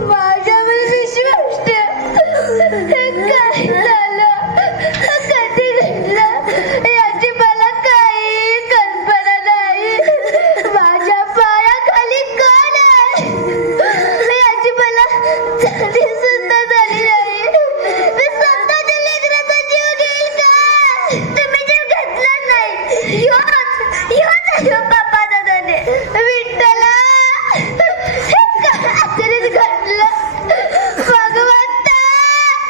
माझ्यावर विश्वास ठेव. हे काय झालं, कधी घडलं याची मला काही कल्पना नाही. माझ्या पायाखाली कोण आहे याची मला जाणीव सुद्धा झाली नाही. मी स्वतःच्या लेकराचा जीव घेईल का? तुम्ही जीव घेतलाच नाही. ह्योच आहे ह्यो बापाचा धने. विठ्ठला, हे काय आश्चर्यच घडलं. भगवंता,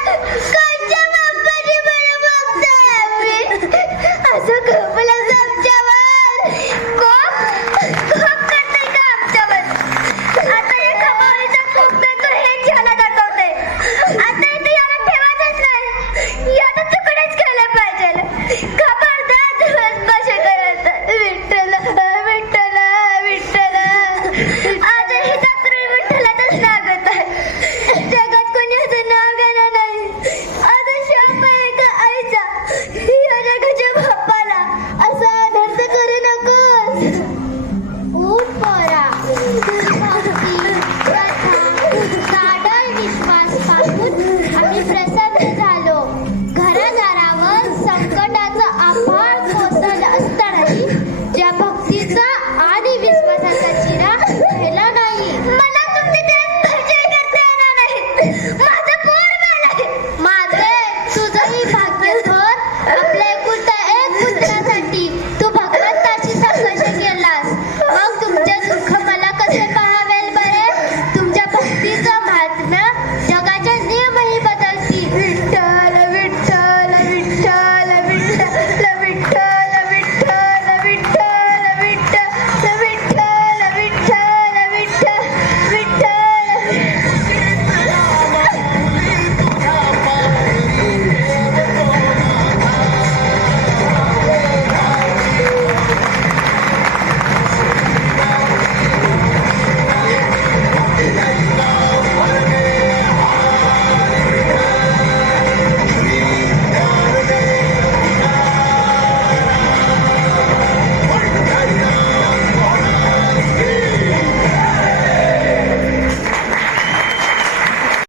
कोणत्या बापाची बरं बघताय आम्ही? असं खपलं आमच्यावर. कोप करताय का आमच्यावर? आता हे कमावळीचा कोप देतो हे ज्याला दाखवते. आता इथे याला ठेवायचंच नाही. याला तुकडेच केले पाहिजे. खबरदार दिवस कसे करत. विठ्ठला, विठ्ठला, विठ्ठला. आजही डॉक्टर विठ्ठलाचंच नाव घेत आहे. जगात कोणी असं नाव घेणार नाही. आता शाप आहे का आईचा या जगाच्या बापाला? असा अनर्थ करू नकोस. उठ पोरा. भक्ती, श्रद्धा, साडळ विश्वास पाहून आम्ही प्रसन्न झालो. घरादारावर संकटाचा आभाळ कोसळलं असतानाही ज्या भक्तीचा आणि विश्वासाचा चिरा राहिला नाही. मला तुमचे ते भजन करता येणार नाहीत.